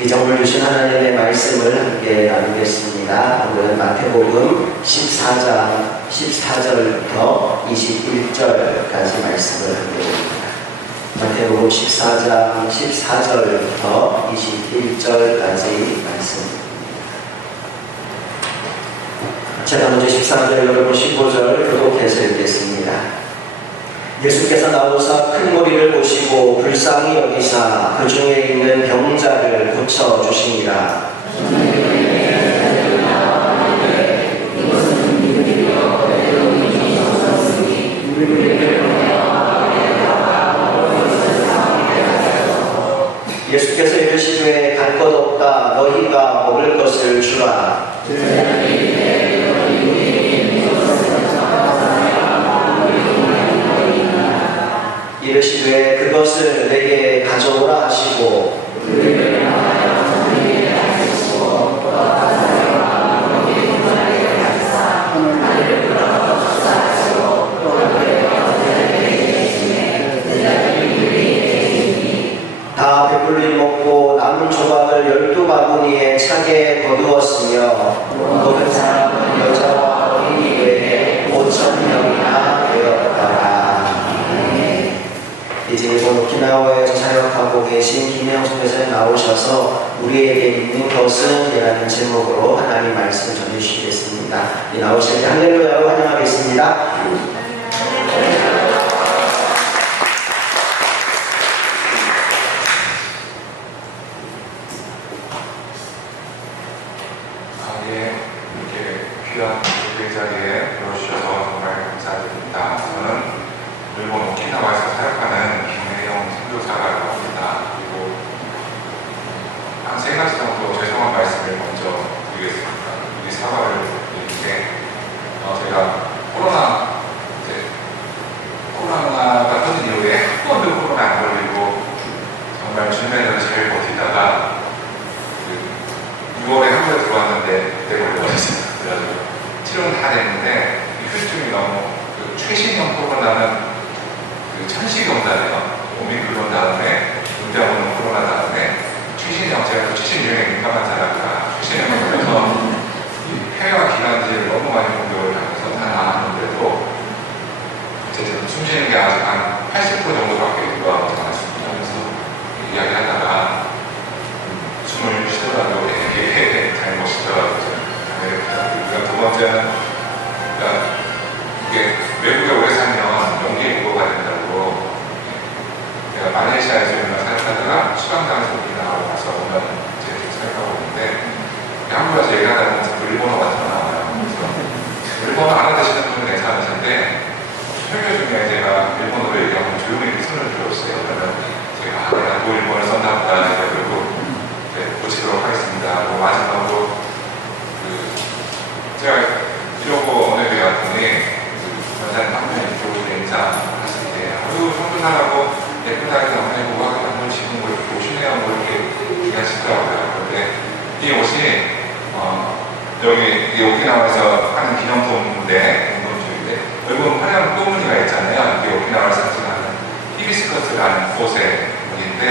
이 점을 주신 하나님의 말씀을 함께 나누겠습니다. 오늘은 마태복음 14장 14절부터 21절까지 말씀을 함께 봅니다. 마태복음 14장 14절부터 21절까지 말씀입니다. 제가 먼저 14절, 여러분 15절 교독해서 읽겠습니다. 예수께서 나오사 큰 무리를 보시고 불쌍히 여기사 그 중에 있는 병자를 고쳐주시니라. 예수께서 이르시되 갈 것 없다 너희가 먹을 것을 주라. 이르시되 그것을 내게 가져오라 하시고 다 배불리 먹고 남은 조각을 12바구니에 차게 거두었으며 먹은 사람은 여자와 어린이 외에 5,000명이나 되었더라. 이제 일본 오키나와에서 사역하고 계신 김영숙 교사님 나오셔서 우리에게 있는 것은 이라는 제목으로 하나님 말씀 전해주시겠습니다. 나오실 때 할렐루야로 환영하겠습니다. 이렇게 귀한 예배 자리에 불러주셔서 정말 감사드립니다. 저는 일본 오키나와에서 사역하는 김혜영 선교사라고 합니다. 그리고 한 3가지 정도 죄송한 말씀을 먼저 드리겠습니다. 우리 사과를 드리는데 제가 코로나가 터진 이후에 한 번도 코로나 안 걸리고 정말 주변에서 잘 버티다가 6월에 한국에 들어왔는데 그때 걸려버렸어요. 그래가지고 치료는 다 됐는데 후유증이 너무 최신형 코로나는 천식이 온다네요. 오미크론 다음에 문제가 오는 코로나 다음에 최신형, 제가 또 최신유행에 민감한 사람이라 최신형을 걸려서 해외와 기관지를 너무 많이 공격을 하면서 다 나았는데도 어쨌든 숨쉬는 게 아직 한 80% 정도밖에 들어가지 않았습니다. 그래서 이야기하다가 숨을 쉬더라도 이게 잘못이더라고요. 두 번째는 이게 외국에 오래 살면 연기에 무고가 된다고. 제가 말레이시아에서 얼마 살다가 수강장에서 오키나와로 가서 오면 제가 생각하고 있는데 한국 와서 얘기하다 보면 자꾸 일본어가 나와요. 그래서 일본어 알아듣시는 분은 괜찮으신데 설교 중에 제가 일본어로 얘기하면 조용히 손을 들어주세요. 그러면 제가 내가 또 일본어를 썼나 보다 그러고 고치도록 하겠습니다. 마지막으로 제가 이러고 어느 데 갔더니 여자는 남편이 좋은 인사 하실 때 성도사라고 예쁘다고 남편이 보고 남편 지금 뭐 이렇게 오시네요 뭐 이렇게 얘기하시더라고요. 그런데 이 옷이 여기 오키나와에서 하는 기념품인데 여러분 화려한 꽃무늬가 있잖아요. 이게 오키나와를 상징하는 히비스커스라는 꽃의 무늬인데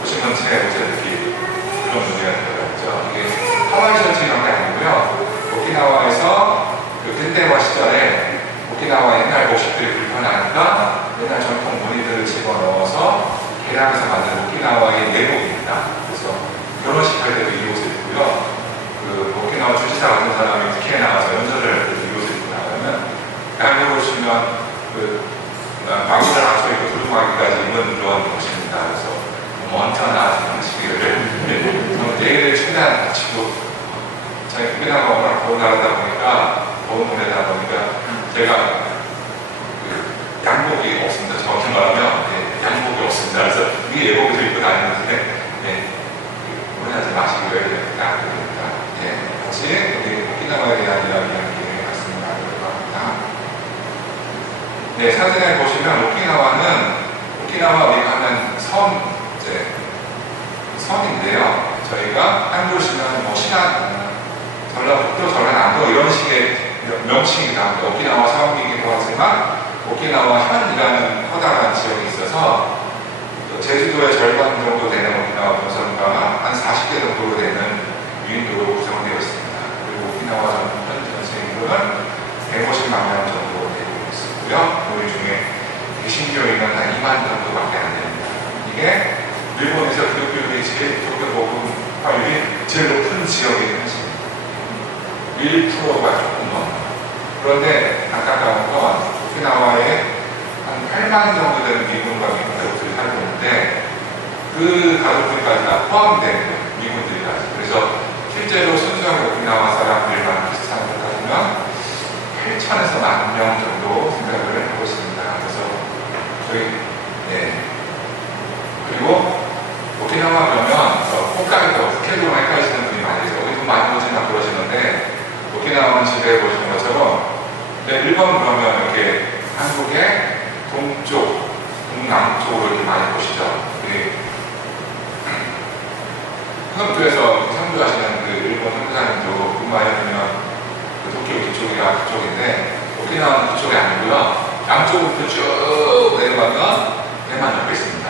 보시면 제 옷에 이렇게 그런 무늬가 들어있죠. 이게 하와이 셔츠 이런 게 아니고요. 오키나와에서 근대화 시절에 오키나와 옛날 복식들이 불편하니까 옛날 전통 무늬들을 집어넣어서 계량해서 만든 오키나와의 내복입니다. 그래서 결혼식 할 때도 이 옷을 입고요. 오키나와 주지사 같은 사람이 국회에 나가서 연설을 할 때도 이 옷을 입고 나가면 한국을 보시면 마구를 갖춰 입고 두루마기까지 입은 그런 옷입니다. 그래서 언짢아 시기를 내일을 최대한 갖추고 저희 우리나라가 워낙 더운 나라다 보니까 더운 동네다 보니까 제가 양복이 없습니다. 정확히 말하면 양복이 없습니다. 그래서 위에 예복을 입고 다니는데 오해하지 마시고요. 이렇게 안 됩니다. 같이 우리 오키나와에 대한 이야기 말씀을 나누려고 합니다. 사진에 보시면 오키나와 우리가 하는 섬인데요. 저희가 한국을 쓰면 신안, 전라북도, 전라남도 이런 식의 명칭이다. 오키나와 섬이기도 하지만 오키나와 현이라는 커다란 지역이 있어서 제주도의 절반 정도 되는 오키나와 본선가가 한 도쿄 보급화율이 제일 높은 지역이긴 하십니다. 1%가 조금 넘어요. 그런데 안타까운 건 오키나와에 한 8만 정도 되는 미군과 미군 가족들이 살고 있는데 그 가족들까지 다 포함된 거예요. 미군들까지. 그래서 실제로 순수하게 오키나와 사람들만 비슷한 걸 따지면 8천에서 10,000명 정도 생각을 하고 있습니다. 그래서 저희 그리고 오키나와 그러면 꽃가루가 스케줄로 헷갈리시는 분이 많이 계세요. 우리 돈 많이 버시나 그러시는데 오키나와는 지도에 보시는 것처럼 일본 그러면 이렇게 한국의 동쪽, 동남쪽으로 이렇게 많이 보시죠. 우리 한국도에서 상주하시는 그 일본 선교사님도 군마현이면 그 도쿄 뒤쪽이라 그쪽인데 오키나와는 그쪽이 아니고요. 양쪽으로 쭉 내려가면 대만 옆에 있습니다.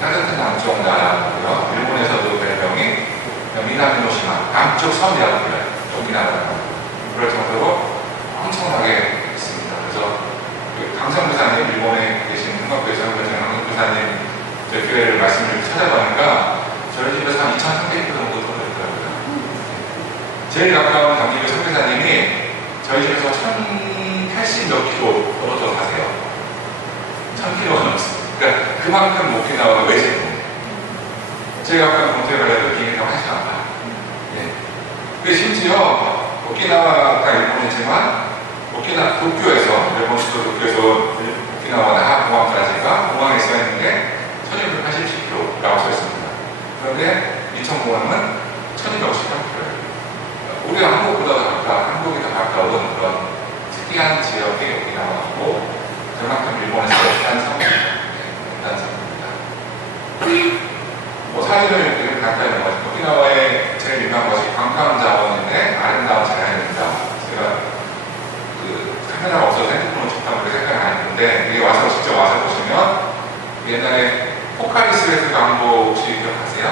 따뜻한 남쪽 나라고요. 일본에서도 별명이 미나미노시마, 남쪽 섬이라고 불러요. 오키나와라고. 그럴 정도로 엄청나게 있습니다. 그래서 그 강성부사님, 일본에 계신 흥덕교에서 강성부사님 제 교회를 말씀을 찾아보니까 저희 집에서 한 2,300km 정도 떨어졌더라고요. 제일 가까운 강기교 선교사님이 저희 집에서 1,080몇 킬로 떨어져 사세요. 1,000km가 넘습니다. 그러니까 그만큼 오키나와가 외지입니다. 제가 아까 공터에 가려도 비행기가 1시간 반. 그 심지어 오키나와가 일본이지만 도쿄에서 일본 수도 도쿄에서 오키나와 나하 공항까지가 공항에 써 있는데 1,287km라고 써 있습니다. 그런데 이천공항은 1,253km예요. 우리가 한국이 더 가까운 그런 특이한 지역의 오키나와고 그만큼 일본에서 단섬입니다. 뭐 사진을 이렇게 가까이 보면 오키나와의 제일 유명한 것이 관광 자원인데 아름다운 자연입니다. 제가 그 카메라가 없어서 핸드폰을 쳤다고 그렇게 생각이 안 했는데 이게 와서 직접 와서 보시면 옛날에 포카리스에서 광고 혹시 기억하세요?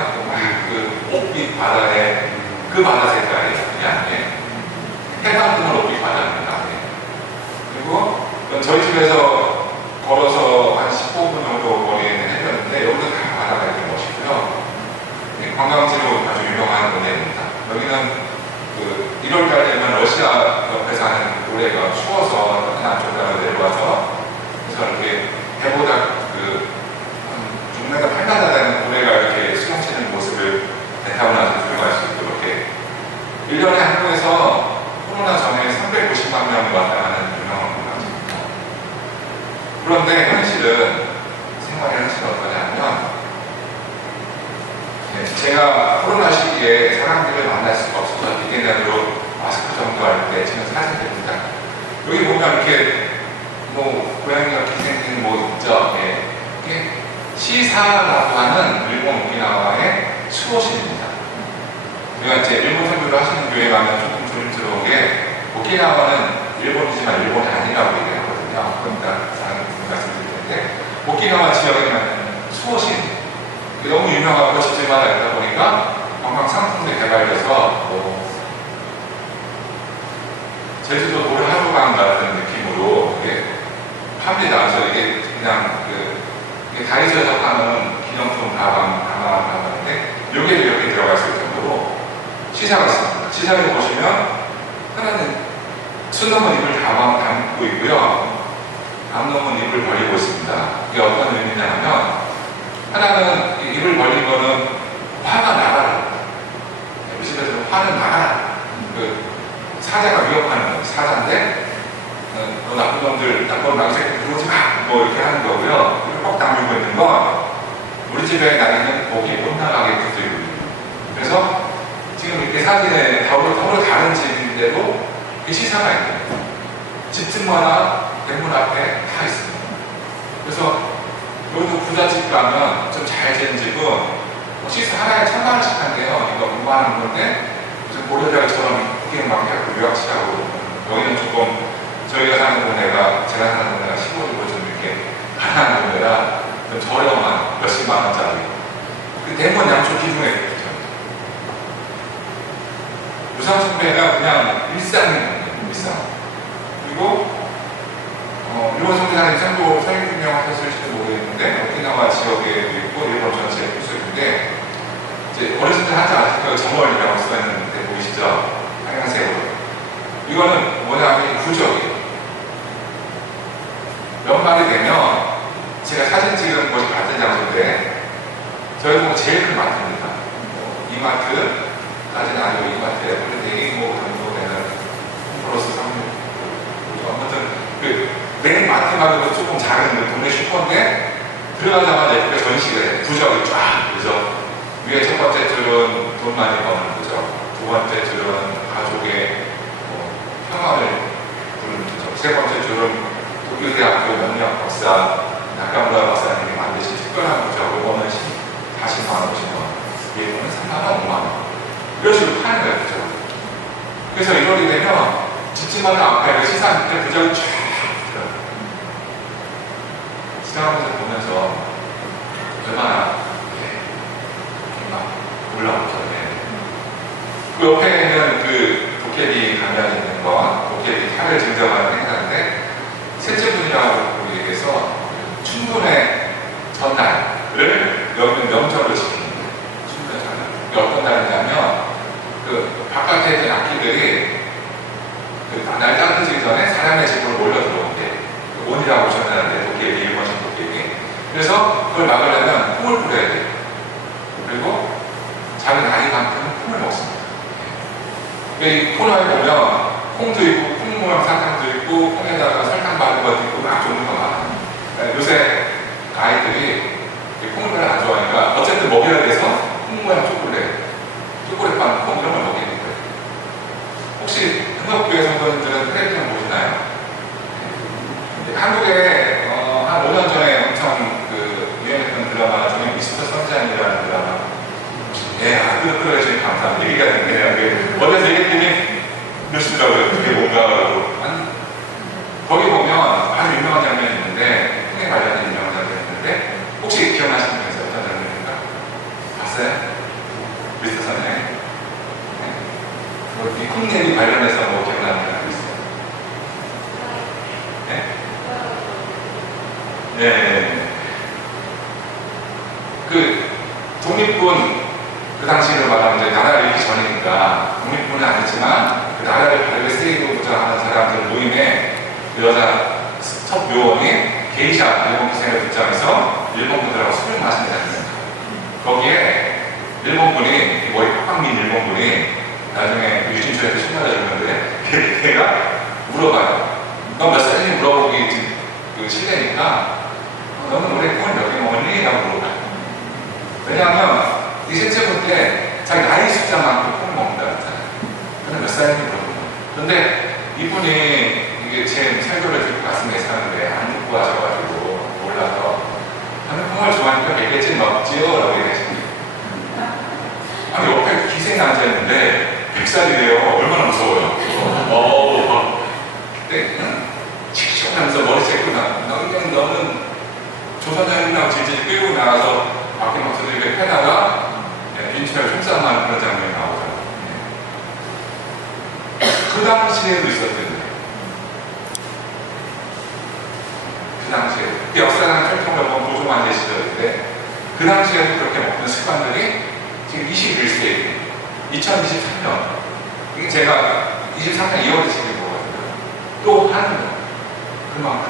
그 옥빛 바다에 그 바다 색깔이에요. 그냥 해상도는 옥빛 바다입니다. 그리고 저희 집에서 걸어서 한 15분 정도 거리에 있는 해변인데 여기도 다 바다가 이렇게 멋있고요. 관광지로 아주 유명한 동네입니다. 여기는 그 1월달 되면 러시아 옆에서 하는 노래가 추워서 남쪽으로 내려와서 그래서 이렇게 해보다 그 6m 8m 되는 고래가 이렇게 수영 치는 모습을 배타고 나서 들어갈 수 있도록 이렇게 1년에 한국에서 코로나 전에 350만 명이 왔다 가는 유명한 관광지입니다. 그런데 현실은 생활의 현실은 어떠냐면 제가 코로나 시기에 사람들을 만날 수가 없어서 비대면으로 마스크 정도할 때 찍은 사진들입니다. 여기 보면 이렇게 뭐 고양이가 이렇게 생긴 뭐 있죠. 이게 시사라고 하는 일본 오키나와의 수호신입니다. 우리가 이제 일본 선교를 하시는 교회 가면 조금 조심스러운 게 오키나와는 일본이지만 일본이 아니라고 얘기하거든요. 그러니까 다른 분 말씀드릴 텐데 오키나와 지역에 있는 수호신 너무 유명하고 집집마다 있다 보니까 관광 상품도 개발돼서 제주도 노래 하루방 같은 느낌으로 이게 팝니다. 그래서 이게 그냥 이게 다이소에서 파는 기념품 가방인데 여기에 이렇게 들어갈 수 있을 정도로 시사가 있습니다. 시사를 보시면 하나는 순 넘은 입을 담고 있고요. 앞 넘은 입을 벌리고 있습니다. 이게 어떤 의미냐면 하나는 입을 벌린 거는 화가 나가라. 우리 집에서는 화는 나가라. 그 사자가 위협하는 거예요. 사자인데 너 나쁜 놈들, 나쁜 망새끼 들어오지 마! 뭐 이렇게 하는 거고요. 이걸 꼭 담그고 있는 건 우리 집에 나는 목이 못 나가게 붙어 있거든요. 그래서 지금 이렇게 사진에 더불어 다른 집인데도 이 시사가 있는 거예요. 집집마다 대문 앞에 다 있습니다. 그래서 여기도 부잣집 가면 좀 잘 된 집은 시사 하나에 1,000만원씩 한대요. 이거 무관한 건데 무슨 모래자리처럼 크게 막 해갖고 유학치하고 여기는 조금 저희가 사는 동네가 제가 사는 동네가 시골이고 좀 이렇게 가난한 동네라 좀 저렴한 몇십만 원짜리 그 대문 양쪽 기둥에 있죠. 유상숭배가 그냥 일상인 거예요. 일상. 그리고 일본 선교사님 설교 설교명 하셨을지도 모르겠는데 오키나와 지역에도 있고 일본 전체에 있을 텐데 제일 큰 마트입니다. 이마트까지는 아니고 이마트에 홀리데이 뭐 정도 되는 플러스 3육 아무튼 메인 마트마다 조금 작은 동네 슈퍼인데 들어가자마자 이렇게 전시가 해. 부적이 쫙. 그래서 위에 첫 번째 줄은 돈 많이 버는 부적, 두 번째 줄은 가족의 평화를 부르는 부적, 세 번째 줄은 도쿄대학교 명리학 박사 나카무라 박사님이 만드신 특별한 부적, 이거는 40만 원, 50만 원, 얘는 3만 원, 5만 원. 이런 식으로 파는 거예요, 부적. 그래서 1월이 되면 집집마다 앞에 시상 밑에 부적이 쫙 들어요. 지나가면서 보면서 얼마나 막 올라오죠. 그 옆에는 그 도깨비 가면 있는 거, 도깨비 탈을 증정하는 행사인데 셋째 분이라고 얘기해서 춘분의 전날을 여기는 명절로 지킵니다. 춘분의 전날. 이게 어떤 날이냐면 그 바깥에 있는 악기들이 날 따뜻해지기 전에 사람의 집으로 몰려 들어오는데 온이라고 전하는데 도깨비, 일본식 도깨비. 그래서 그걸 막으려면 콩을 뿌려야 돼요. 그리고 자기 나이만큼은 콩을 먹습니다. 이 코너에 보면 콩도 있고 콩 모양 사탕도 있고 콩에다가 설탕 바른 것도 있고 막 종류가 많아요. 요새 아이들이 콩을 별로 안 좋아하니까 어쨌든 먹여야 돼서 콩 모양 초콜릿빵, 콩 이런 걸 먹이는 거예요. 혹시 흥업교회 성도님들은 텔레비전 보시나요? 한국에 한 5년 전에 엄청 유행했던 드라마 중에 미스터 선샤인이라는 드라마. 예, 그래 감사합니다. 얘기가 됐네요. 어디서 얘기했더니 그러시더라고요. 그게 뭔가 하고. 거기 보면 아주 유명한 장면이 있는데, 콩에 관련된 유명한 장면이 있는데, 혹시 기억나시는 분 있어요? 어떤 장면입니까? 봤어요? 미스터 선샤인? 이 콩잎이 관련해서 뭐 기억나는 게 있어요? 네? 네. 독립군, 그 당시로 말하면 이제 나라를 잃기 전이니까, 독립군은 아니지만, 그 나라를 바르게 세우고자 하는 사람들 모임에 그 여자 첫 묘원이 게이샤, 일본 기생을 입장해서 일본군들하고 술을 마시는 장면입니다. 거기에 일본군이, 머리 팍팍민 일본군이 나중에 유진초한테 신나다 줬는데, 걔가 물어봐요. 너 몇 살인지 물어보기 실례니까, 너는 올해 콩을 몇 개 먹었니? 라고 물어봐요. 왜냐하면 이 셋째 분 때 자기 나이 숫자만큼 콩을 먹는다 그랬잖아요. 근데 몇 살인지 물어보는 거예요. 근데 이분이 이게 제 설교를 듣고 가슴에 사는데 안 듣고 하셔가지고 몰라서 나는 콩을 좋아하니까 얘기했지 먹지요? 라고 얘기했습니다. 아니 옆에 기생이 앉아있는데 100살이래요. 얼마나 무서워요. 근데 칙칙 하면서 머리 째고 너는 조선현이라고 질질 끌고 나와서 밖에 막 소리를 패다가 빈치를 총싸움하는 그런 장면이 나오잖아요. 그 당시에도 있었대요. 그 당시에 역사상 혈통을 보면 고종환제 시절인데 그 당시에도 그렇게 먹는 습관들이 지금 21세기 2023년 이게 제가 23년 2월에 지금 거거든요. 또 하는 거예요. 그만큼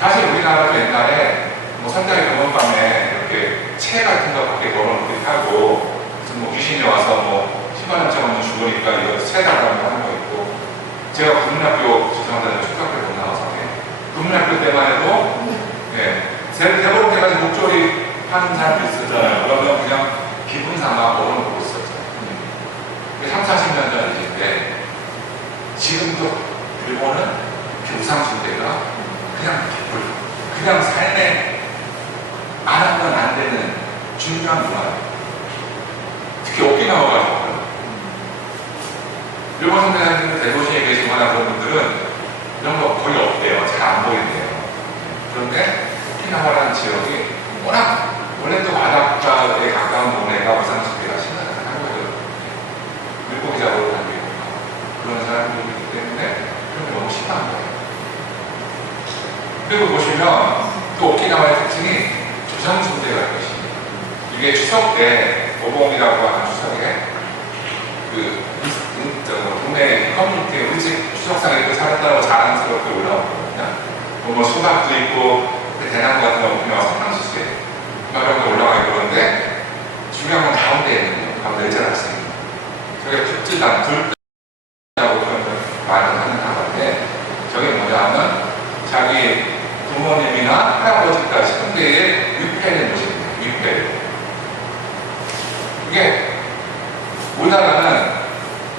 사실 우리나라도 옛날에 뭐 선장의 금은밤에 이렇게 체 같은 거 밖에 걸어놓기도 하고 무슨 뭐 귀신이 와서 뭐 10만 원짜리 없는 죽으니까 이거 체 달라고 하는 거 있고 제가 국민학교 죄송합니다. 축학교 못 나와서 국민학교 때만 해도 대보름 때까지 목조리 하는 사람도 있었잖아요. 그러면 그냥 기분 삼아 걸어놓고 있었죠. 3, 40년 전 일인데 지금도 일본은 우상숭배가 그냥 삶에 안 하면 안 되는 중요한 문화예요. 특히 오키나와가 있어요. 일본 선배님들 대도시에 계시거나 그런 분들은 이런 거 거의 없대요. 잘 안 보인대요. 그런데 오키나와라는 지역이 워낙 원래 또 바닷가에 가까운 동네가 우상숭배가 심각한 거예요. 물고기 잡으러 다니고 그런 사람들이 있기 때문에 그런 게 너무 심한 거예요. 그리고 보시면 또 오키나와의 특징이 조상숭배가 있습니다. 이게 추석 때 오봉이라고 하는 추석에 동네 커뮤니티에 우리 집 추석상에 이렇게 살았다고 자랑스럽게 올라오거든요. 뭐 수박도 있고 대나무 같은 거 오키나와 사탕수수에 마력에 올라가 있고 그런데 중요한 건 가운데에 있는 거예요. 가운데 의자가 있습니다. 저게 불자고 그런 말을 하는 단어인데 저게 뭐냐면 자기 부모님이나 할아버지까지 형제의 위패를 모십니다. 위패. 이게 우리나라는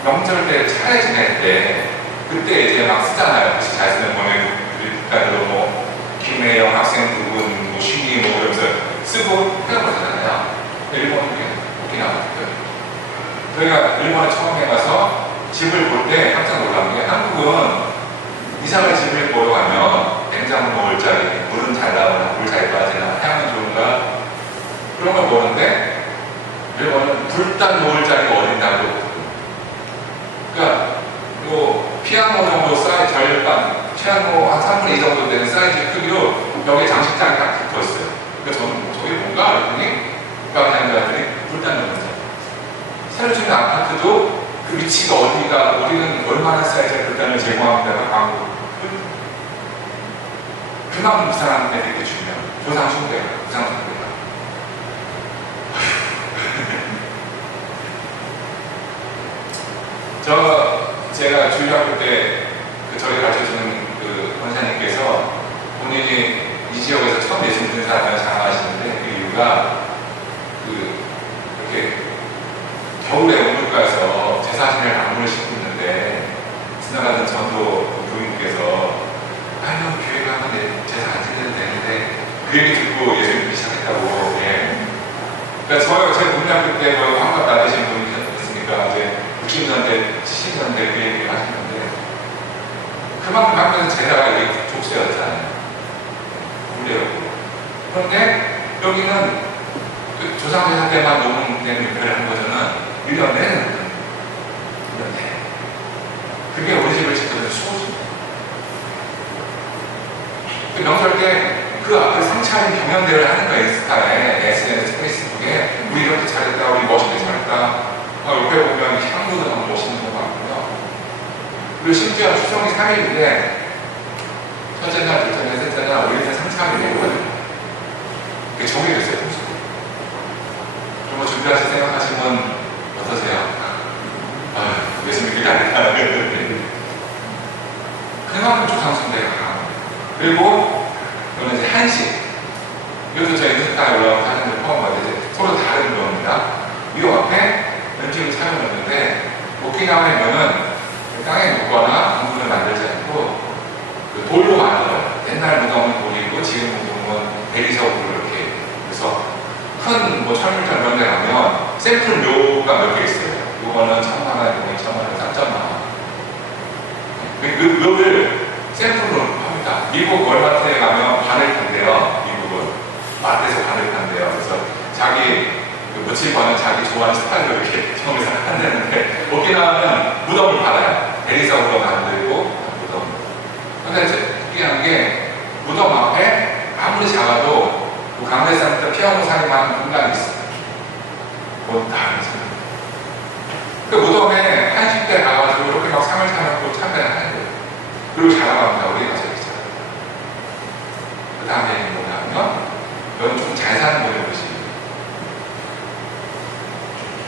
명절 때 차례 지낼 때 그때 이제 막 쓰잖아요. 혹시 잘 쓰는 번역으로 뭐 김혜영 학생 부분 뭐 쉬기 뭐 이러면서 쓰고 해버리잖아요. 일본은 그게 오키나와 저희가 일본에 처음에 가서 집을 볼 때 깜짝 놀란 게 한국은 이상한 집을 보러 가면 냉장고 넣을 자리, 물은 잘 나오나, 물 잘 빠지나, 향은 좋은가 그런 걸 보는데 일본은 불단 놓을 자리가 어딘다고. 그러니까 요 피아노 정도 사이즈 절반, 피아노 한 3분의 2 정도 되는 사이즈 크기로 벽에 장식장이 딱 붙어 있어요. 그래서 저는 저게 뭔가 그랬더니 그랬더니 불단 놓는 자리. 새로 짓는 아파트도 그 위치가 어디가 우리는 얼마나 사이즈의 불단을 제공합니다가 광고. 그만큼 부산하는 데 되게 중요해요. 조상 숭배가, 부산 숭배가. 제가 주일학교 때 저를 가르쳐주는 그 권사님께서 본인이 이 지역에서 처음 예수 믿는 사람을 자랑하시는데 그 이유가 이렇게 겨울에 우물가에서 제사신을 나무를 싣고 있는데 지나가는 전도 부인께서 형 교회 가면 제사 안 지내도 되는데 그 얘기 듣고 예수 믿기 시작했다고. 예. 그러니까 제 국민학교 때 한갑 나되신 분이 있으니까 이제 60년대, 70년대 그 얘기를 하시는데 그만큼 한국에서 제사가 이게 족쇄였잖아요. 문제였고. 그런데 여기는 그 조상제사 때만 노동된 일을 한 거는 1년 내내 1년 내내. 그게 우리 집을 지켜주는 수호지. 그 명절 때 그 앞에 상차림 경연대회를 하는 거예요. 인스타에, SNS, 페이스북에 우리 이렇게 잘했다, 우리 멋있게 잘했다. 옆에 보면 향도도 너무 멋있는 거 같고요. 그리고 심지어 추석이 3일인데 첫째 날, 둘째 날, 셋째 날 우리는 상차림이 되거든요. 그게 정해졌어요. 좀 뭐 준비하실 생각하시면 어떠세요? 예수 믿기가 아니다. 그만큼 조상숭배가 강합니다. 그리고 이거는 이제 한식. 이것도 저희 인스타에 올라온 사진들 포함하는데 서로 다른 겁니다. 이 앞에 음식을 차려놓는데 오키나와의 면은 땅에 묻거나 국물을 만들지 않고 그 돌로 만들어요. 옛날 무덤은 돌이고 지금 무덤은 대리석으로 이렇게. 그래서 큰 뭐 철물점 이런 데 가면 샘플 묘가 몇 개 있어요. 이거는 1,000만 원, 이거는 2,000만 원, 3,000만 원. 그 묘를 샘플로 합니다. 미국 월마트에 가면 반을 판대요. 미국은 마트에서 반을 판대요. 그래서 자기 며칠 거는 자기 좋아하는 스타일로 이렇게 처음에 한다는데 오키나와는 무덤을 받아요. 대리석으로 만들고 무덤. 근데 특이한 게 무덤 앞에 아무리 작아도 강대산부터 피아노 사이만 공간이 있어요. 그건 다 있어요. 그 무덤에 한식 때 가가지고 이렇게 막 상을 차놓고 참배를 하는 거예요. 그리고 자랑합니다. 우리 가서 이렇게 자랑. 그 다음에 뭐냐면 여기 좀 잘 사는 분의 모습.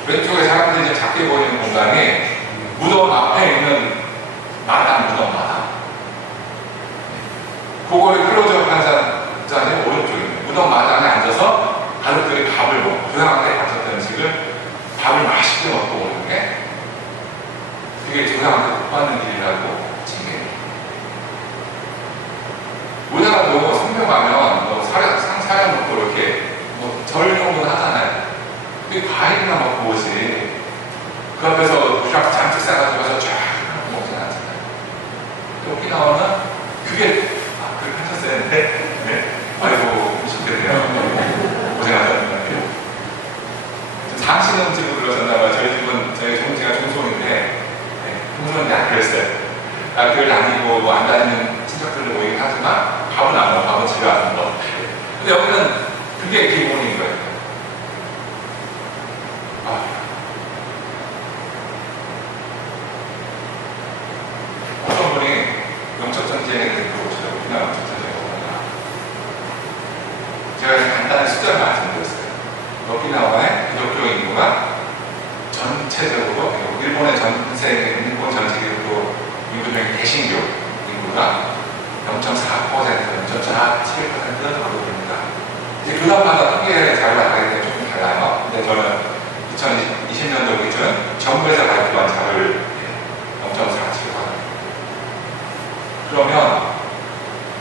왼쪽에 사람들이 좀 작게 보이는 공간이 무덤 앞에 있는 마당, 무덤 마당. 그거를 클로즈업 한 사람이 오른쪽입니다. 무덤 마당에 앉아서 가족들이 밥을 먹고 조상한테 바쳤던 음식을 밥을 맛있게 먹고 오는 게 그게 조상한테 복 받는 일이라고 칭해요. 우리나라도 성명 가면 뭐 상 차려놓고 이렇게 뭐 절 정도는 하잖아요. 그게 과일이나 먹고 오지. 그 앞에서 쫙 잔뜩 싸가지고 가서 쫙 먹진 않잖아요. 오키나와는 그게 그렇게 하셨어요. 네. 아이고 좋겠네요. 고생하셨네요. 당신 음식으로 그러셨나봐요. 저희 집은 저희 종지가 중송인데 중송인데 안 그랬어요. 교회를 다니고 뭐 안 다니는 친척들도 모이긴 하지만 밥은 안 먹어. 밥은 집에 와서 먹어. 근데 여기는 그게 기본인 거예요. 어떤 분이 영적 전쟁에 대해서 물어보시더라고요. 그냥 영적 전쟁이 뭐냐. 제가 간단히 숫자를 말씀드렸어요. 인구가 전체적으로 일본의 일본 전체적으로 인구 중에 개신교 인구가 0.4%, 0.47%는 정도 됩니다. 이제 교단마다 통계 자료를 알게 되면 조금 달라요. 근데 저는 2020년도 기준 정부에서 발표한 자료를 0.47%. 그러면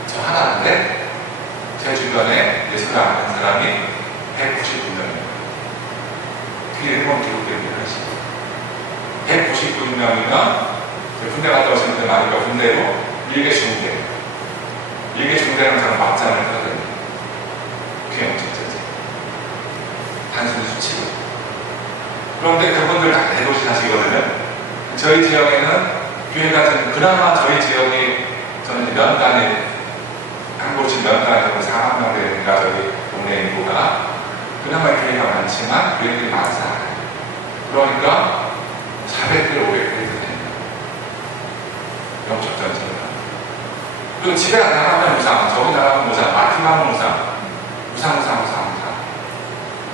저 하나인데 제 주변에 예수를 아는 사람이 199명입니다. 그게 일본 기록됩니다. 199명이면 군대 갔다 오신 분들 많으니까 군대로 일개 중대. 일개 중대는 저는 막장을 하거든요. 그게 엄청 짜지. 단순히 수치고. 그런데 그분들 다 대도시 사시거든요. 저희 지역에는 교회 같은, 그나마 저희 지역이 저는 면간에, 한국식 면간에 4만 명 되니까 저희 동네 인구가 그나마 교회가 많지만 교회들이 많지 않아요. 그러니까 400대, 500대 됩니다. 영적 전쟁이다. 그리고 집에 나가면 무상, 저기 나가면 무상, 마트 가면 무상. 무상.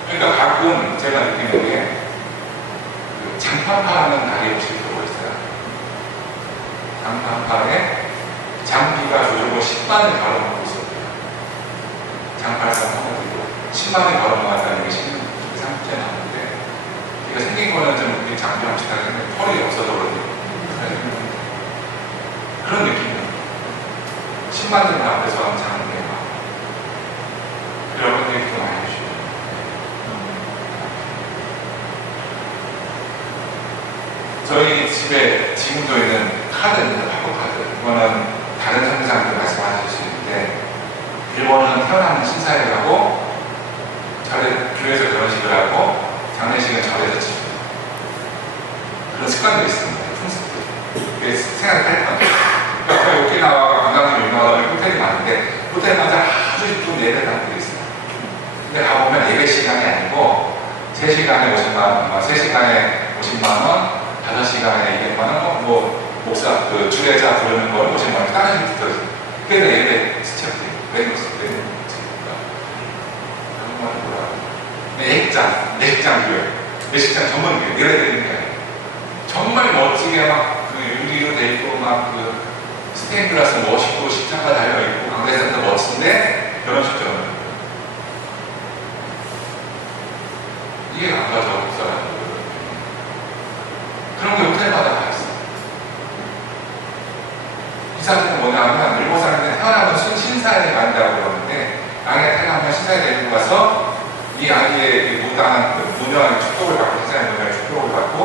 그러니까 가끔 제가 느끼는 게 장판 파는 날이 혹시 들어있어요. 장판 파에 장비가 조절고 10만을 걸어놓고 있었대요. 장팔상 하나도 10만을 걸어놓았다는 게 3주째 나오는데, 이거 생긴 거는 좀 우리 장비 함식하게 했는데 펄이 없어서 그런지 그런 느낌이에요. 10만 명 앞에서 하는 장비가 여러분들이 이렇게 많이 해주시고, 저희 집에 지금도 있는 카드입니다. 파고 카드. 이거는 다른 선교사님들 말씀하실 수 있는데, 일본은 태어나면 신사에 가고 교회에서 결혼식을 하고 장례식은 절에서 치고 그런 습관들이 있습니다. 풍습들. 생각할 때 그러니까 오키나와가 관광지로 유명하다면 호텔이 많은데 호텔마다 아주 예쁜 예배당들이 있어요. 근데 가보면 예배 시간이 아니고 3시간에 50만 원, 3시간에 50만 원, 5시간에 200만 원, 목사, 주례자 부르는 걸 50만 원, 다른 식으로 들어요. 그래서 예배 스텝들이, 그런 말을 뭐라 내식장 교회, 내식장 전문 교회, 이래야 되는 게 아니에요. 정말 멋지게 막 유리로 돼 있고, 막 스테인글라스 멋있고, 십자가 달려있고, 강대상도 멋진데, 결혼식 전문. 이해가 안 가죠, 목사라는. 그런 게 호텔마다 다 있어요. 이 사실은 뭐냐면, 일본 사람들은 태어나면 신사에 간다고 그러는데, 아이가 태어나면 신사에 데리고 가서 이 아이의 무당한 무명의 축복을 받고, 신사의 무명의 축복을 받고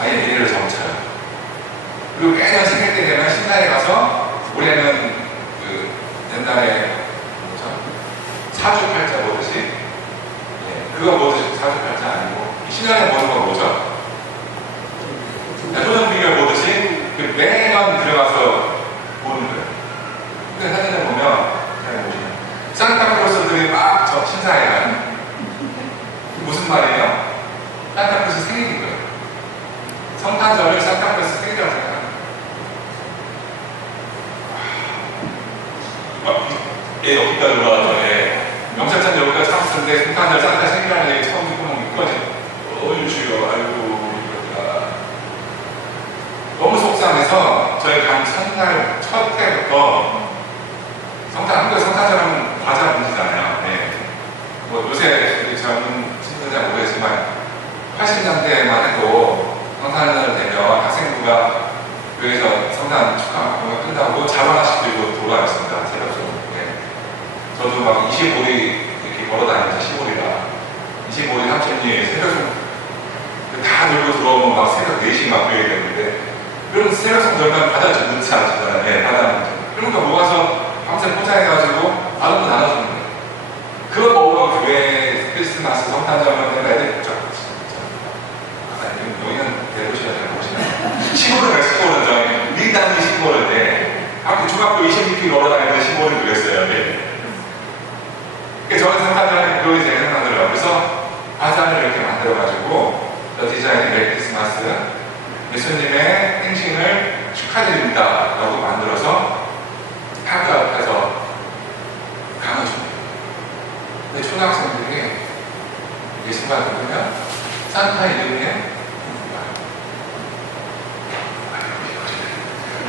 아이의 미래를 점쳐요. 그리고 매년 생일 때 되면 신사에 가서, 올해는 옛날에 사주팔자 보듯이, 그거 보듯이 사주팔자 아니고 신년에 보는 건 뭐죠? 효정비결 보듯이 매년 들어가서 보는 거예요. 근데 사진을 보면 잘 보시면 산타클로스들이 막 저 신사에 가요. 무슨 말이에요? 산타클로스 생일인 거예요. 성탄절을 산타클로스 생일이라고 생각합니다. 여기까지 올라왔죠. 명찰찬 여기까지 참았는데 성탄절 산타 생일이라는 얘기 처음 듣고 여기까지 주여, 아이고, 이러니까 너무 속상해서 저희 간 첫날 첫 해부터 한국에 성탄절 하면 과자 문제잖아요. 요새 젊은 친구들 모르겠지만 80년대만 해도 성탄절 되면 학생부가 교회에서 성탄 축하하고 끝나고 자 하나씩 들고 돌아왔습니다. 새벽적으로. 저도 막 25리 이렇게 걸어다니면서 15리라 25리 30리 새벽적으로 다 들고 들어오면 막 새벽 4시 막 교회에 되는데, 그럼 새벽성 들면 바다 좀 넣지 않잖아요. 바다 그러니까 모아서 밤새 포장해가지고 나눠도 나눠주는 거예요. 그거 먹으면 교회 크리스마스 성탄절만 되면 애들 복잡하지. 여기는 대도시가 잘 보시나요? 시골은 시골은 저희 미단이 시골인데 중학교 20m 걸어다니는 시골은 그랬어요. 그러니까 저는 성탄절은 그거 이제 생각나더라고요. 그래서 과자를 이렇게 만들어가지고 디자인의 메리 크리스마스, 예수님의 행신을 축하드립니다 라고 만들어서 학교 앞에서 강을 줍니다. 근데 초등학생들이 예수가 누구면 산타 이름에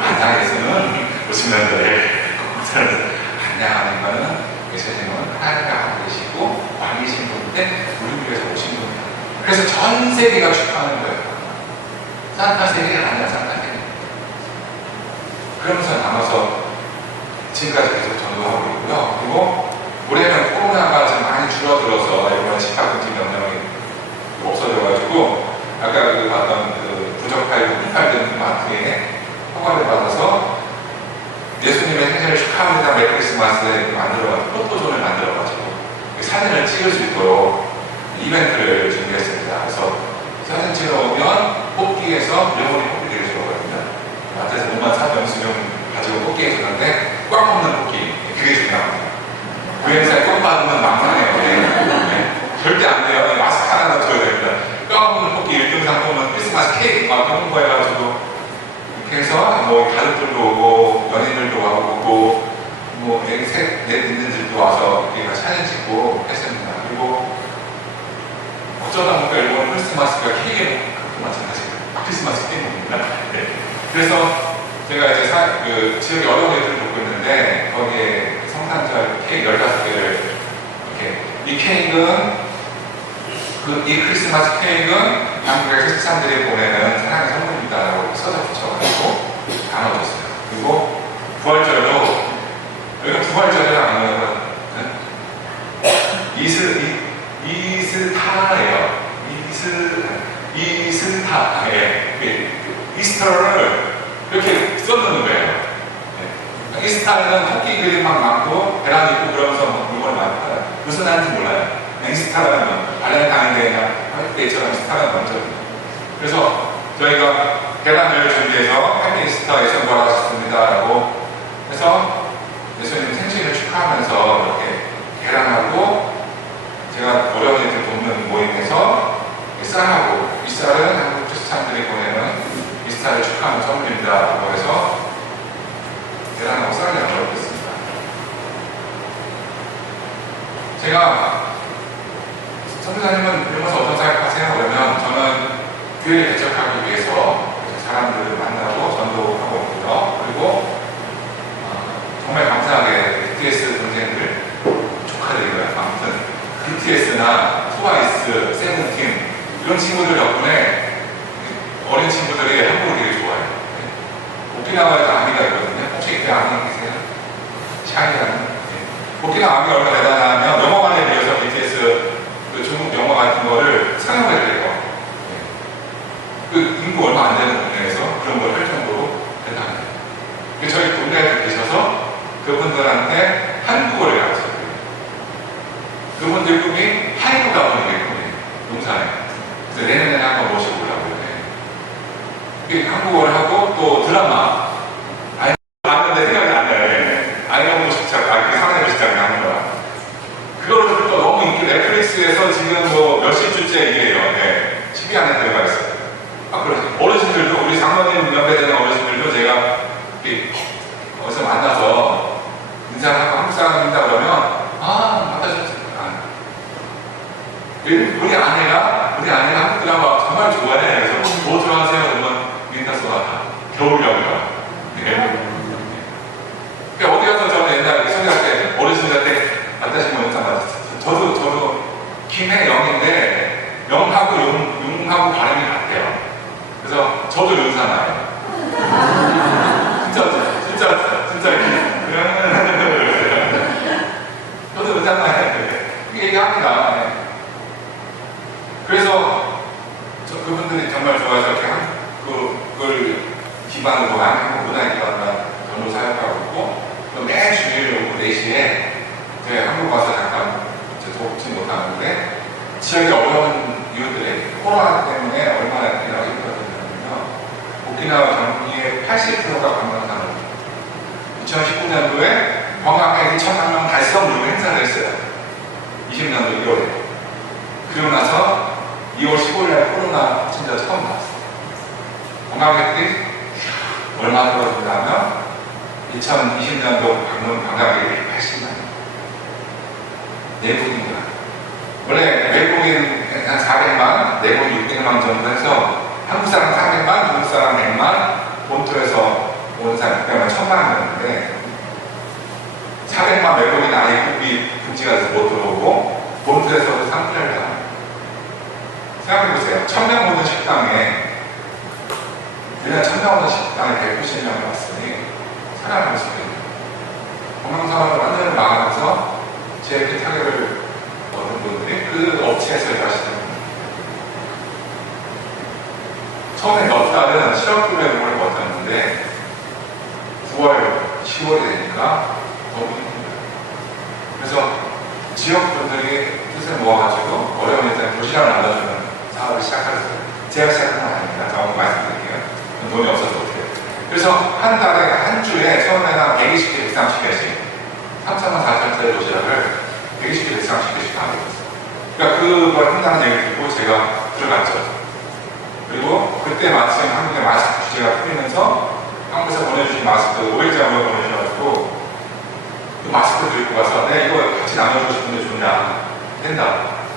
안양에서는 50년도에 안양하는 거는 예수님은 하나님과 하고 계시고 왕이신 분인데 우리 위해서 오신 분이다. 그래서 전 세계가 축하하는 거예요. 산타 세계가 아니야, 산타 세계. 그러면서 남아서 지금까지 계속 전도하고 있고요. 그리고 올해는 코로나가 좀 많이 줄어들어서 이번에 집합금지 명령이 없어져가지고 아까 그 봤던 그 부적팔고 휘팔던 마트에 허가를 받아서 예수님의 생신을 축하합니다. 메리 크리스마스에 만들어가지고 포토존을 만들어가지고 사진을 찍을 수 있도록 이벤트를 준비했습니다. 그래서 사진 찍어 오면 뽑기에서 명월이 뽑기 되게 좋아하거든요. 마트에서 몸만 사면 수령 가지고 뽑기 해주는데 꽉 뽑는 뽑기, 그게 중요합니다. 그 행사에 꽉 받으면 망상해요. 네. 절대 안 돼요. 마스크 하나 넣어줘야 됩니다. 꽉 뽑는 뽑기 1등 상품은 크리스마스 케이크 막 홍보해가지고 이렇게 해서 뭐 가족들도 오고 연인들도 오고 뭐 애기 셋 있는 집도 와서 이렇게 사진 찍고 했습니다. 그리고 어쩌다 보니까 일본 크리스마스가 케이크에 마찬가지예요. 크리스마스 케이크입니다. 네. 그래서 제가 이제 그 지역에 어려운 애들을 돕고 있는데 거기에 성탄절 케이크 15개를 이렇게 이 케이크는 이 크리스마스 케이크는 한국의 크리스찬들이 보내는 사랑의 선물입니다라고 써서 붙여가지고 나눠줬어요. 그리고 부활절도 여기가 부활절이 아니면 이스타예요. 이스타. 이스터를 이렇게 써놓는 거예요. 이스타는 토끼 그림만 많고 계란 있고 그러면서 물건을 많이 팔아요. 무슨 하는지 몰라요. 이스타라는 발렌타인데이나 화이트데이처럼 이스타가 먼저. 그래서 저희가 계란을 준비해서 해피 이스터 예수님 부활하셨습니다라고 해서 예수님 생신을 축하하면서 이렇게 계란하고 제가 어려운 애들 돕는 모임에서 쌀하고 이 쌀은 한국 크리스찬들이 보내는 이스타를 축하하는 선물입니다라고 해서 계란하고 쌀을 나눠드렸습니다. 제가 선교사님은 이러면서 어떤 생각하세요? 그러면 저는 교회를 개척하기 위해서 사람들을 만나고 전도하고 있고요. 그리고 정말 감사하게 BTS 동생들 축하드리고요. 아무튼 BTS나 트와이스, 세븐틴 이런 친구들 덕분에 어린 친구들이 한국을 되게 좋아해요. 오키나와에도 아미가 있거든요. 혹시 그 아미 계세요? 샤이라는. 오키나와 아미가 얼마나 대단하면 영어관에 비해서 BTS 그 중국 영화 같은 거를 상영회를 해요. 그 인구 얼마 안 되는 동네에서 그런 걸 할 정도로 대단해요. 저희 동네에 계셔서 그분들한테 한국어를 가르쳐요. 그분들 꿈이 하이브 가보는 게 꿈이에요. 농사에. 그래서 내년에 한번 모시고 오려고 해요. 한국어를 하고 또 드라마. 아는데 생각이 안 나요. 아이언도 시작, 그게 상해도 시작이 하는 거야. 그거를 또 너무 인기 넷플릭스에서 지금 뭐 몇십 주째 얘기해요. 10위 안에 들어가 있어요. 그렇죠. 어르신들도, 우리 장로님 연배되는 어르신들도 제가 어디서 만나서 인사를 하고 한국 사람입니다 그러면, 만나셨습니다. 우리 아내가 한국 드라마 정말 좋아해. 그래서 뭐 좋아하세요? 그러면 윈터소나타, 겨울연가. 어디 가서 저는 옛날에 소개할 때 어르신들한테 만나시면 인사 받았어요. 저도 김혜영인데 영하고 용하고 발음이 같아요. 그래서 저도 윤사나요. 진짜 저도 윤사나요. 얘기합니다. 그래서 그분들이 정말 좋아해서 이렇게 그걸 기반으로 한국 문화에 기반으로 전도 사역하고 있고 또 매 주일 오후 4시에 한국 와서 잠깐 돕지 못하는데 지역에 어려운 이웃들이 코로나 때문에 얼마나 힘들었냐면요. 오키나와 경기의 80%가 관광산업. 2019년도에 관광객 2천만 명 달성 무료 행사를 했어요. 20년도 1월에. 그리고 나서 2월 15일날 코로나 확진자 처음 나왔어요. 관광객들이 얼마 들어준다면 2020년도 방문 관광객이 80만 명. 내국인구나. 원래 외국인 한 400만, 내국인 200만 정도 해서 한국 사람 400만, 중국 사람 100만, 본토에서 온 사람 그러면 1000만 명인데 400만 외국인 아예 금지가 돼서 못 들어오고 본토에서도 3분의 1다. 생각해보세요. 1000명 오는 식당에 그냥 1000명 오는 식당에 190명이 왔으니 살아남을 수도 있는 공항사업을 완전히 막아서 GDP 타격을 얻은 분들이 그 업체에서 일하시는 분들. 처음에 몇 달은 실업급여를 버텼는데 9월, 10월이 되니까 너무 힘들어요. 그래서 지역분들이 뜻을 모아가지고 어려운 일단 도시락을 나눠주는 사업을 시작했어요. 제가 시작한 건 아닙니다. 다음 말씀드릴게요. 돈이 없어서 어떻게 해요. 그래서 한 달에, 한 주에 처음에는 120개, 130개씩 3,000원, 4,000원짜리 도시락을 120개, 130개씩 나눠줬어요. 그러니까 그걸 한다는 얘기를 듣고 제가 들어갔죠. 그리고 그때 마침 한국의 마스크 규제가 풀리면서 한국에서 보내주신 마스크 5일장으로 보내주셔가지고 그 마스크 들고 가서 네 이거 같이 나눠주고 싶은데 좋냐 된다.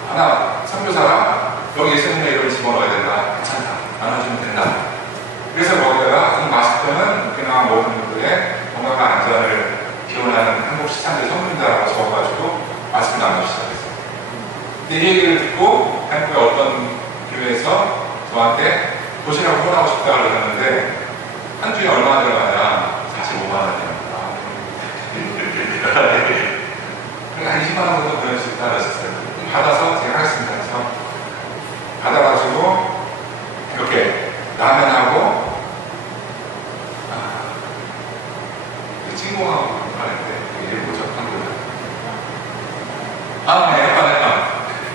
하나 선교사랑 여기 예수님의 이름을 집어넣어야 된다. 괜찮다. 나눠주면 된다. 그래서 거기다가 이 마스크는 그냥 모든 분들의 건강과 안전을 기원하는 한국 시상들 선물이다라고 적어가지고 마스크 나누기 시작했어요. 근데 이 얘기를 듣고 한국의 어떤 교회에서 저한테 도시락을 후원하고 싶다고 그러는데 한 주에 얼마나 들어가냐? 45만 원이랍니다. 그러니까 한 20만 원 정도 보낼 수 있다고 했었어요. 받아서 제가 하겠습니다. 그래서 받아가지고 이렇게 라면하고 찐공하고 하는데 일부 접한 거예요. 네, 약간.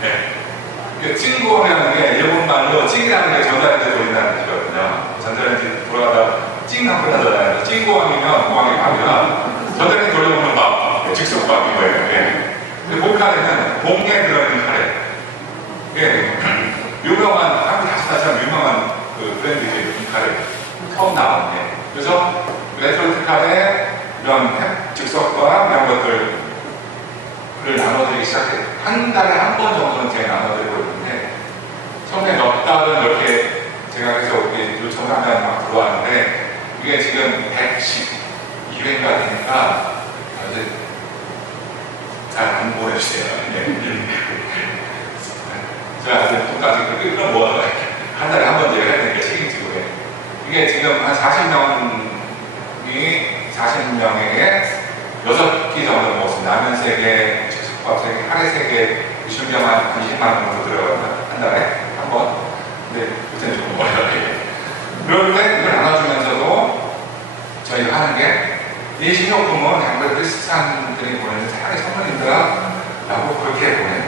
네. 찐공이라는 게 일본말로 찡이라는 게 전자레인지 돌린다는 뜻이거든요. 전자레인지 돌아가다 찡 하고 나잖아요. 찐공하면 공항이 밥이라 전자레인지 돌려보면 밥, 즉석밥인 거예요. 예. 근데 본카레는 봉에 들어있는 카레. 예. 유명한, 한국 다시다시하면 유명한 그 브랜드이죠. 이 카레. 처음 나온 게. 그래서 레토르트 카레, 이런 즉석밥, 이런 것들을 나눠드리기 시작해요. 한 달에 한 번 정도는 제가 나눠드리고 있는데, 처음에 몇 달은 이렇게 제가 그래서 요청하면 막 들어왔는데, 이게 지금 112회가 되니까 아주 잘 안 보내주세요. 제가 아직 돈까지 그렇게 그럼 모아서 한 달에 한 번 제가 해야 되니까 책임지고 해요. 이게 지금 한 40명에게 6끼 정도 먹었습니다. 라면 3개, 즉석밥 3개, 카레 3개, 준비하면 20만 원 정도 들어가요. 한 달에 한 번. 근데 요새는 조금 어려워요. 그런데 이걸 나눠주면서도 저희가 하는 게 이 식료품은 양들 크리스찬들이 보내는 사랑의 선물입니다 라고 그렇게 보내요.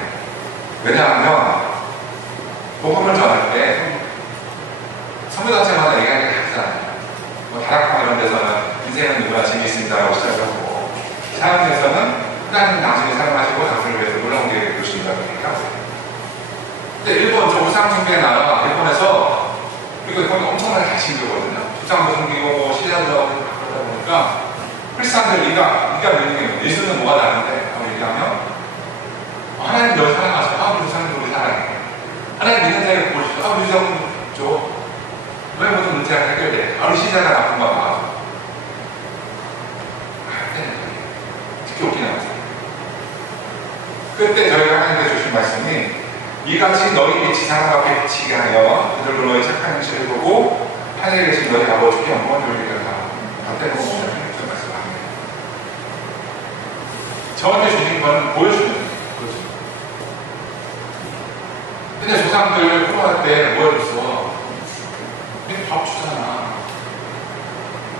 왜냐하면 복음을 전할 때 선교단체마다 얘기하는 게 다르잖아요. 뭐 다락방 이런 데서는 인생은 누구나 재미있습니다라고 시작하고 사람에서는 하나님 당신이 사랑하시고 당신을 위해서 놀라운 계획을 이루신다고 얘기하고 근데 일본 저 우상숭배 나라 일본에서 이거 엄청나게 다신 거거든요. 주상도 섬기고 뭐 시장도 하고 그러다 보니까 크리스찬들 네가 믿는 게 예수는 뭐가 다른데? 라고 얘기하면 하나님 널 사랑하셔. 우리 주상도 우리 사랑해. 하나님 믿는 자에게 보시죠. 우리 주상도 줘. 왜 모든 문제가 해결돼? 우리 시자가 나쁜 거 봐. 특히 웃기는 거죠. 그때 저희가 하나님께 주신 말씀이 이같이 너희 빛이 사람 앞에 비치게 하여 그들로 너희 착한 행실을 보고 하늘에 계신 너희 아버지께 영광을 돌리게 하라. 그때 보고 말씀합니다. 저한테 주신 건 보여주는 거죠. 근데 조상들 후보할 때 뭐 줬어? 밥 주잖아.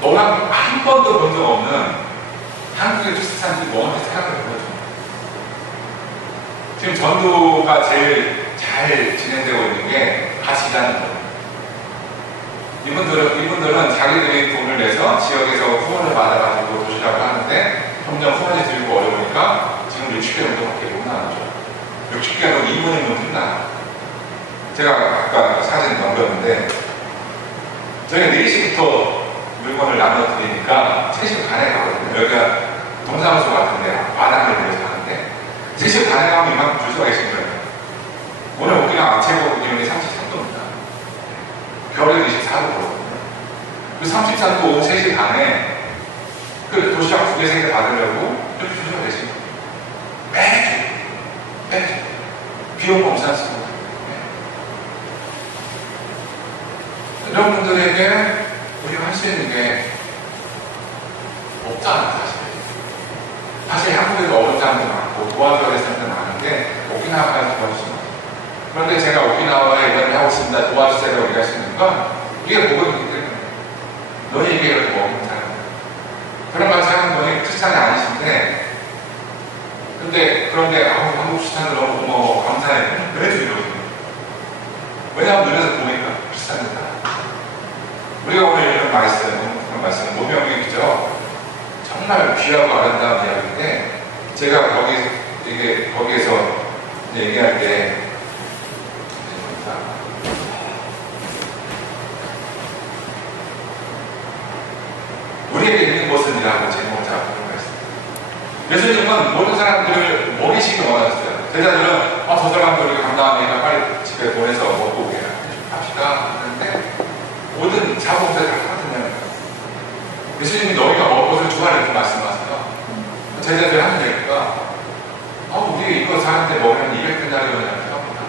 너랑 한 번도 본 적 없는 한국의 크리스찬들이 너한테 사랑을 보여줘. 지금 전도가 제일 잘 진행되고 있는 게 같이 일하는 거예요. 이분들은 자기들이 돈을 내서 지역에서 후원을 받아가지고 도시락을 하는데 점점 후원이 들고 어려우니까 지금 60개 정도밖에 못 나누죠. 60개로 2분이면 끝나요. 제가 아까 사진 넘겼는데 저희가 4시부터 물건을 나눠드리니까 3시 반에 가거든요. 여기가 동사무소 같은데 마당을 위해서 하는데 3시 반에 가면 이만큼 줄 수가 계신 거예요. 오늘 오기랑 최고 기온이 33도입니다. 항상 또 오후 3시 반에 그 도시락 2개, 3개 받으려고 이렇게 주셔야 되지. 매주. 비용 검사했습니다. 이런 분들에게 우리가 할 수 있는 게 없잖아, 사실. 사실 한국에도 어려운 사람들 많고 도와줘야 될 사람들 많은데 오키나와까지 도와주십니다. 그런데 제가 오키나와에 이런 일 하고 있습니다. 도와주세요. 얘기하시는 건 이게 복음이기 때문에 너희에게 이렇게 먹는 사람. 그런 말씀 하는 분이 크리스찬이 아니신데 그런데 한국 크리스찬들 너무 고마워 감사해. 그래도 이러거든요. 왜냐하면 눈에서 보니까 크리스찬이다. 우리가 오늘 이런 말씀 모명이죠. 정말 귀하고 아름다운 이야기인데 제가 거기에서 얘기할 때 우리에게 있는 것은 이라고 제목을 잡고 있습니다. 예수님은 모든 사람들을 먹이시기 원하셨어요. 제자들은 저 사람들 우리가 감당하니까 빨리 집에 보내서 먹고 오게 합시다 하는데 모든 자본들이 다 똑같은 거예요. 예수님이 너희가 먹을 것을 주하라 이렇게 말씀하세요. 제자들이 하는 얘기가 우리 이거 사는데 먹으면 200데나리온이라고 합니다.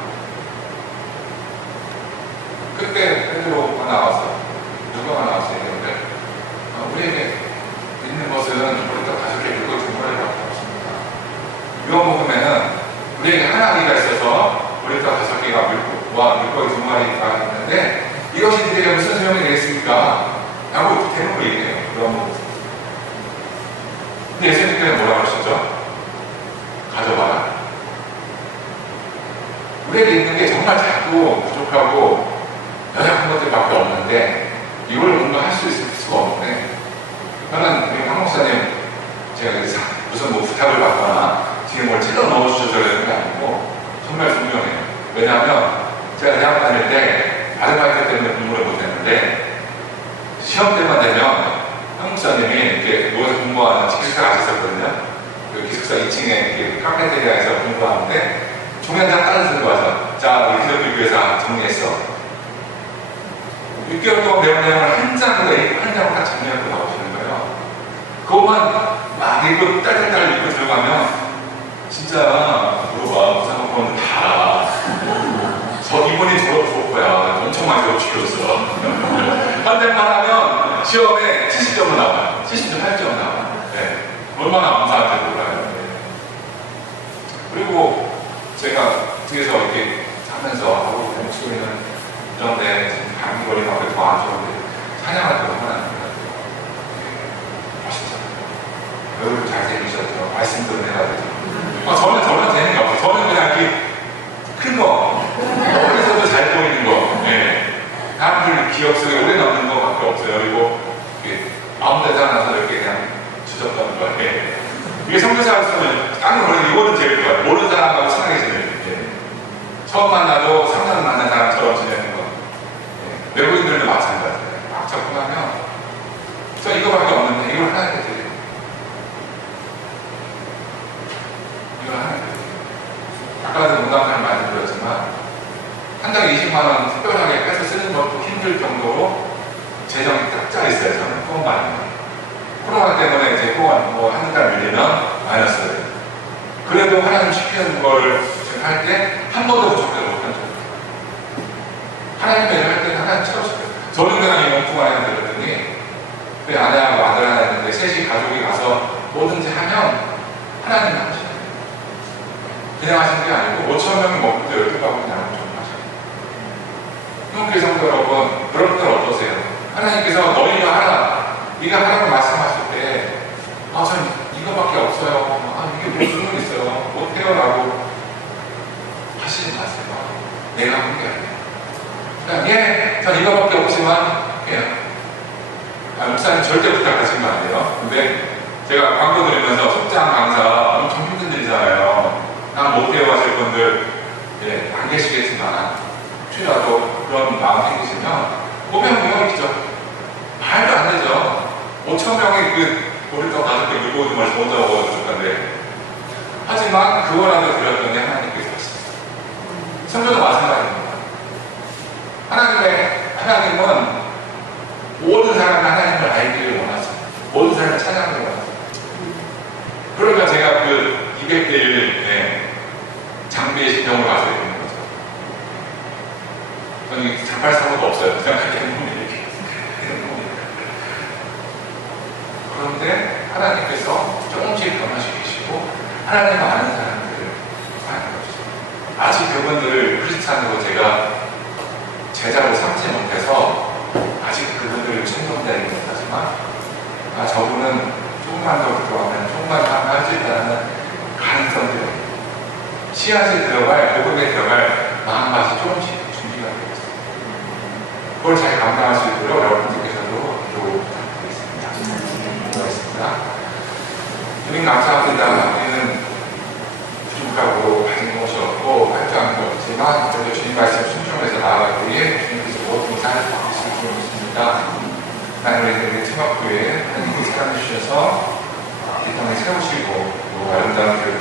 그때 베드로가 나와서 누가가 나와서 얘기했는데 우리에게 있는 것은 우리가 가족의 물건 두 마리밖에 없습니다. 요한복음에는 우리에게 하나기가 있어서 우리가 5개가 물고기 2마리가 있는데 이것이 니들에게 무슨 소용이 되겠습니까? 라고 대놓고 얘기해요. 근데 예수님께서 뭐라고 하시죠? 가져봐라. 우리에게 있는 게 정말 작고 부족하고 연약한 것들밖에 없는데 이걸 뭔가 할 수 있을 수가 없는데 저는 우리 황 목사님 제가 무슨 부탁을 받거나 뒤에 뭘 찔러 넣어주셔서 그러는 게 아니고 정말 분명해요. 왜냐하면 제가 대학 다닐 때 아르바이트 때문에 공부를 못했는데 시험 때만 되면 황 목사님이 이렇게 모여서 공부하는 기숙사가 있었거든요. 그 기숙사 2층에 카페테리아에서 공부하는데 종이 한 장 따라 들고 와서 자 우리 기독교회에서 정리했어. 6개월 동안 배운 내용을 한 장으로 딱 정리하고 나오시는 거예요. 그것만 막 읽고 딸딸딸 읽고 들어가면 진짜 물어봐 무상학원 다 이번이 졸업 거야. 엄청 많이 졸업시켰어. 한 장만 하면 시험에 70점으로 나와요. 70점 8점 나와요. 네. 얼마나 감사한지 몰라요. 그리고 제가 뒤에서 이렇게 하면서 목소리는 이런데 감기 걸리면 더 안 좋은데 찬양할 때 얼마나 안 좋아요. 멋있잖아요. 얼굴 잘생기셨죠. 말씀도 해가지고 저는 되는 게 없어요. 저는 그냥 이렇게 큰 거 어디서도 잘 보이는 거 사람들 기억 속에 오래 남는 거밖에 없어요. 그리고 아무데도 나서 이렇게 그냥 주접하는 거예요. 이게 성교사를 쓰면 깜짝 놀라는 이거는 제일 좋아요. 모르는 사람하고 친하게 지내는 게 처음 만나도 3년 만난 사람처럼 지내는 거. 외국인들도 마찬가지예요. 막 접근하면 저 이거밖에 없는데 이걸 하나 해야 돼요. 이걸 하나 해야 돼요. 아까도 농담처럼 말씀드렸지만 한 달에 20만 원 특별하게 빼서 쓰는 것도 힘들 정도로 재정이 딱 짜 있어요. 저는 그것만. 코로나 때문에 이제 한 달 밀리면 마이너스가 돼요. 그래도 하나님 시키는 걸 할 때 한 번도 부족하지 못한 적. 하나님의 일을 할 때는 하나님 채워주세요. 저는 그냥 이 멍뚱아리를 들었더니 그 아내하고 아들 하나 있는데 셋이 가족이 가서 뭐든지 하면 하나님이 하시는 거예요. 그냥 하시는 게 아니고 5천 명이 먹고 12가구 그냥 좀 하셔요. 형제 성도 여러분, 여러분들 어떠세요? 하나님께서 너희가 하라, 네가 하라고 말씀하실 때 전 이거밖에 없어요. 이게 무슨 일 있어요. 못해요 라고 하시지 마세요. 내가 한 게 아니에요. 전 이거밖에 없지만 목사님 절대 부탁하시면 안 돼요. 근데 제가 광고 드리면서 속장 강사 엄청 힘든 일이잖아요. 난 못해요 하실 분들 안 계시겠지만 혹시라도 그런 마음 생기시면 500명이죠. 말도 안 되죠. 5,000명이 우리가 5개 물고 정말 혼자 먹어도 좋던데 하지만 그거라도 드렸더니 하나님께서 하시죠. 성경도 마찬가지입니다. 하나님은 모든 사람이 하나님을 알기를 원하십니다. 모든 사람을 찬양하기를 원하십니다. 그러니까 제가 그 200대 1 장비의 신경을 가서 있는 거죠. 저는 장팔 사고도 없어요. 그냥 그렇게 이렇게. 그런데 하나님께서 조금씩 변화시키시고 하나님 아는 사람들을 만들어주세요. 아직 그분들을 크리스찬으로 제가 제자로 삼지 못해서 아직 그분들을 충분하지 못하지만 저분은 조금만 더 들어가면 조금만 더 할 수 있다는 가능성들이 씨앗이 들어갈, 복음에 들어갈 마음가짐이 조금씩 준비가 되어 있습니다. 그걸 잘 감당할 수 있도록 여러분들께서도 또 부탁드리겠습니다. 고맙습니다. 주님 감사합니다. 우리는 부족하고 가진 것이 없고 할 줄 아는 것 없지만 그래도 주님 말씀 순종해서 나아가기에 주님께서 모든 것을 바꾸실 줄 믿습니다. 하나님 우리 팀워크에 하나님께 사랑해 주셔서 이 땅에 세우시고 아름다운 교회를